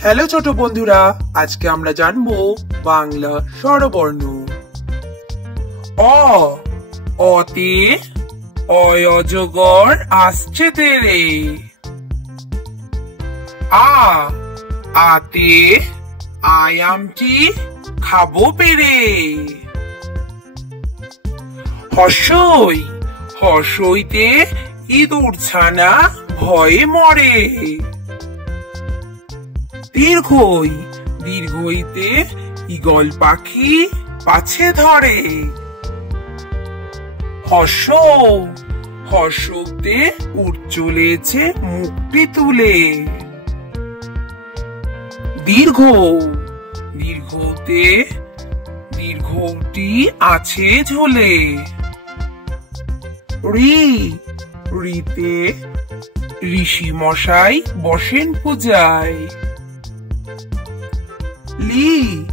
Hello ছোট বন্ধুরা, আজকে আমরা জানবো বাংলা স্বরবর্ণ। অ, অতে অজগর আসছে তেরে। আ, আতে আয়ামটি খাবো পেরে। হর্ষই, হর্ষইতে ইঁদুর ছানা ভয়ে মরে। দীর্ঘই, দীর্ঘইতে ঈগল পাখি পাছে ধরে। হর্ষ, হর্ষতে উঠ চলেছে মুখটি তুলে। দীর্ঘ, দীর্ঘতে দীর্ঘটি আছে ঝোলে। ঋ, ঋতে ঋষি মশাই বসেন পূজায়। লি,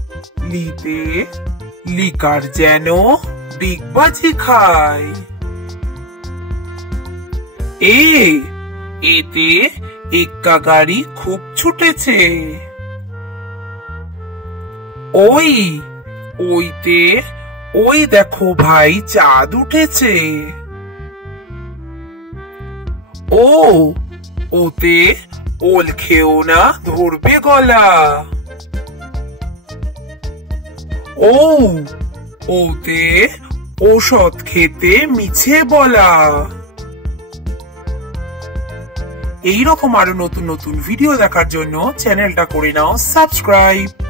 লিতে লিকার যেন ডিগবাজি খায়। এ, এতে এক্কা গাড়ি খুব ছুটেছে। ওই, ওইতে ওই দেখো ভাই চাঁদ উঠেছে। ও, ওতে ওল খেও না ধরবে গলা। ও, ওতে ঔষধ খেতে মিছে বলা। এইরকম আরো নতুন নতুন ভিডিও দেখার জন্য চ্যানেলটা করে নাও সাবস্ক্রাইব।